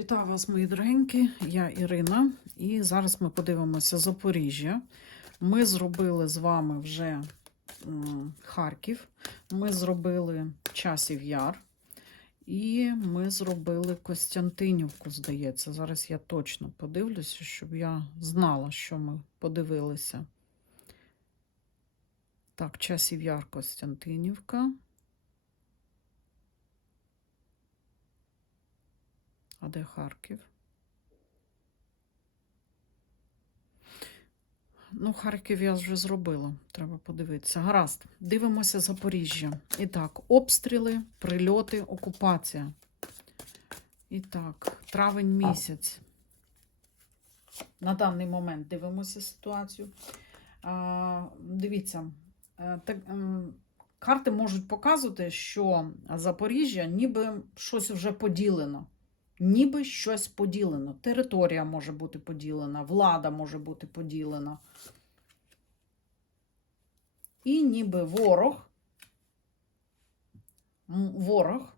Вітаю вас, мої дорогенькі. Я Ірина, і зараз ми подивимося Запоріжжя. Ми зробили з вами вже Харків, ми зробили Часів Яр, і ми зробили Костянтинівку, здається. Зараз я точно подивлюся, щоб я знала, що ми подивилися. Так, Часів Яр, Костянтинівка. А де Харків? Ну, Харків я вже зробила. Треба подивитися. Гаразд. Дивимося Запоріжжя. І так, обстріли, прильоти, окупація. І так, травень місяць. На даний момент дивимося ситуацію. А, дивіться, е, так, карти можуть показувати, що Запоріжжя ніби щось вже поділено ніби щось поділено. Територія може бути поділена, влада може бути поділена. І ніби ворог, ворог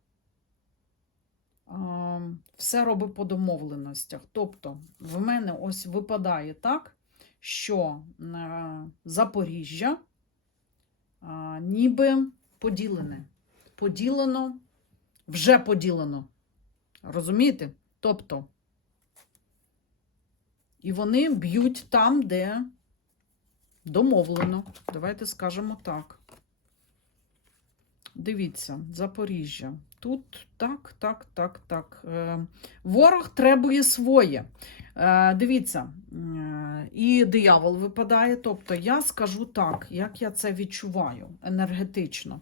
все робить по домовленостях. Тобто, в мене ось випадає так, що е, Запоріжжя ніби поділене. Поділено, вже поділено. Розумієте? Тобто, і вони б'ють там, де домовлено. Давайте скажемо так. Дивіться, Запоріжжя. Тут так, так, так, так. Е, ворог требує своє. Е, дивіться, е, і диявол випадає. Тобто, я скажу так, як я це відчуваю енергетично,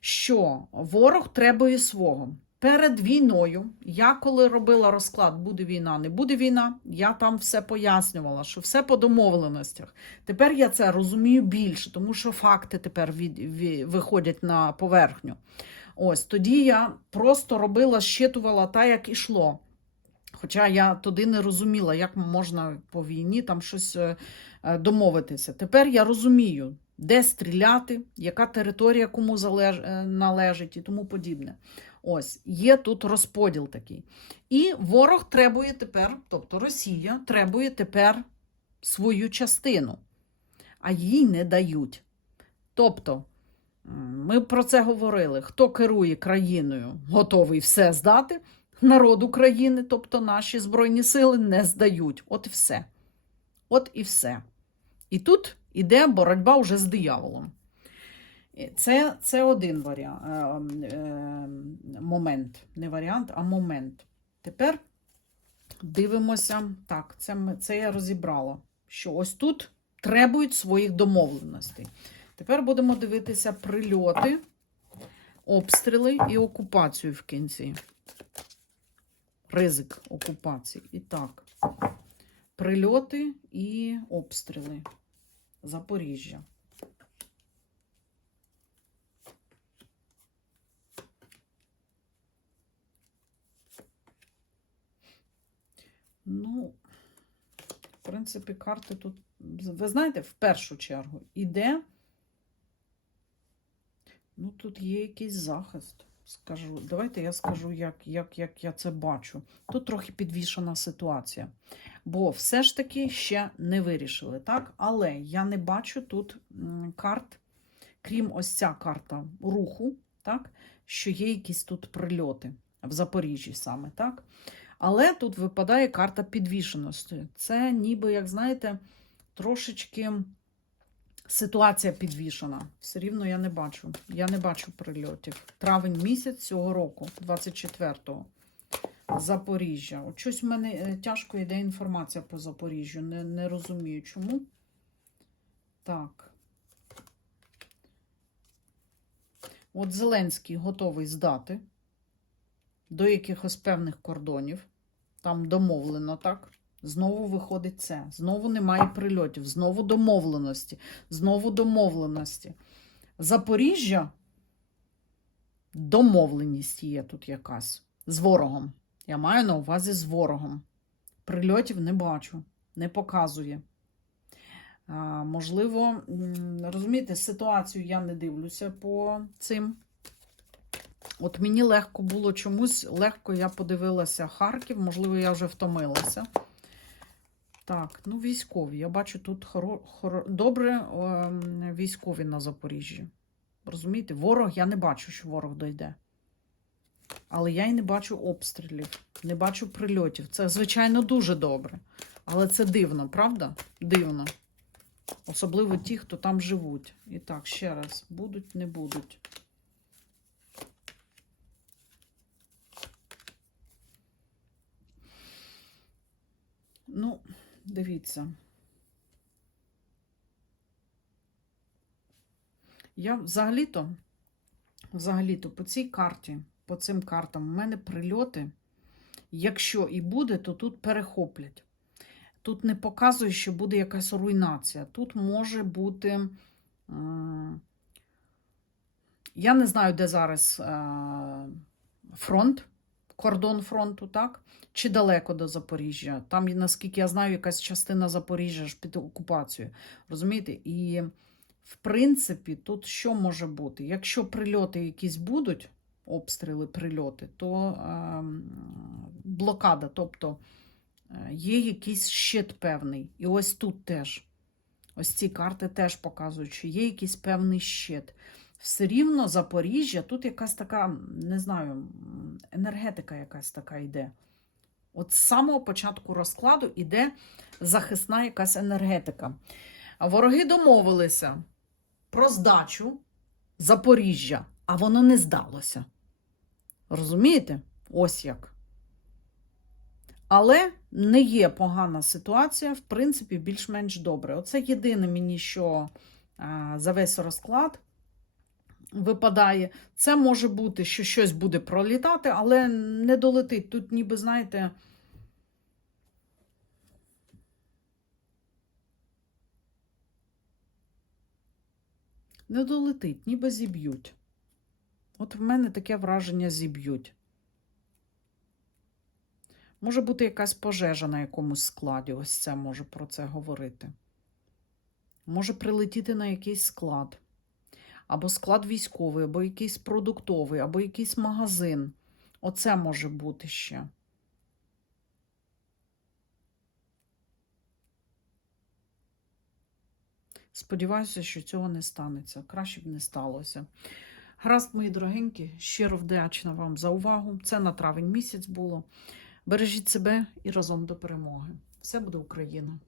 що ворог требує свого. Перед війною, я коли робила розклад, буде війна, не буде війна, я там все пояснювала, що все по домовленостях. Тепер я це розумію більше, тому що факти тепер від, від, виходять на поверхню. Ось тоді я просто робила, щитувала так, як ішло. Хоча я тоді не розуміла, як можна по війні там щось е, е, домовитися. Тепер я розумію, де стріляти, яка територія кому залеж... е, належить і тому подібне. Ось, є тут розподіл такий. І ворог требує тепер, тобто Росія требує тепер свою частину, а їй не дають. Тобто, ми про це говорили: хто керує країною, готовий все здати. Народ України, тобто наші Збройні сили, не здають. От і все. От і все. І тут іде боротьба вже з дияволом. Це, це один варіант, е, е, момент. Не варіант, а момент. Тепер дивимося. Так, це, це я розібрала. Що ось тут требують своїх домовленостей. Тепер будемо дивитися прильоти, обстріли і окупацію в кінці. Ризик окупації. І так, прильоти і обстріли. Запоріжжя. Ну, в принципі, карти тут, ви знаєте, в першу чергу іде. Ну, тут є якийсь захист. Скажу. Давайте я скажу, як, як, як я це бачу. Тут трохи підвішена ситуація. Бо все ж таки ще не вирішили, так? Але я не бачу тут карт, крім ось ця карта руху, так? Що є якісь тут прильоти в Запоріжжі саме, так? Але тут випадає карта підвішеності. Це ніби, як знаєте, трошечки ситуація підвішена. Все рівно я не бачу. Я не бачу прильотів. Травень місяць цього року, 24-го. Запоріжжя. От щось в мене е, тяжко йде інформація по Запоріжжю. Не, не розумію, чому. Так. От Зеленський готовий здати до якихось певних кордонів. Там домовлено, так? Знову виходить це. Знову немає прильотів, знову домовленості, знову домовленості. Запоріжжя домовленість є тут якась з ворогом. Я маю на увазі з ворогом. Прильотів не бачу, не показує. А, можливо, розумієте, ситуацію я не дивлюся по цим От мені легко було чомусь, легко я подивилася Харків, можливо, я вже втомилася. Так, ну військові. Я бачу тут хоро, хоро, добре ем, військові на Запоріжжі. Розумієте, ворог, я не бачу, що ворог дойде. Але я й не бачу обстрілів, не бачу прильотів. Це, звичайно, дуже добре. Але це дивно, правда? Дивно. Особливо ті, хто там живуть. І так, ще раз, будуть, не будуть. Ну, дивіться. Я взагалі-то, взагалі-то по цій карті, по цим картам, у мене прильоти, якщо і буде, то тут перехоплять. Тут не показує, що буде якась руйнація. Тут може бути. Я не знаю, де зараз е, фронт, кордон фронту, так? Чи далеко до Запоріжжя. Там, наскільки я знаю, якась частина Запоріжжя ж під окупацією. Розумієте? І, в принципі, тут що може бути? Якщо прильоти якісь будуть, обстріли, прильоти, то е, блокада, тобто е, є якийсь щит певний. І ось тут теж. Ось ці карти теж показують, що є якийсь певний щит. Все рівно Запоріжжя, тут якась така, не знаю, енергетика якась така йде. От з самого початку розкладу йде захисна якась енергетика. Вороги домовилися про здачу Запоріжжя, а воно не здалося. Розумієте? Ось як. Але не є погана ситуація, в принципі, більш-менш добре. Оце єдине мені, що за весь розклад випадає. Це може бути, що щось буде пролітати, але не долетить. Тут, ніби, знаєте. Не долетить, ніби зіб'ють. От в мене таке враження зіб'ють. Може бути якась пожежа на якомусь складі, ось це може про це говорити. Може прилетіти на якийсь склад, або склад військовий, або якийсь продуктовий, або якийсь магазин. Оце може бути ще. Сподіваюся, що цього не станеться. Краще б не сталося. Гаразд, мої дорогенькі, щиро вдячна вам за увагу. Це на травень місяць було. Бережіть себе і разом до перемоги. Все буде Україна!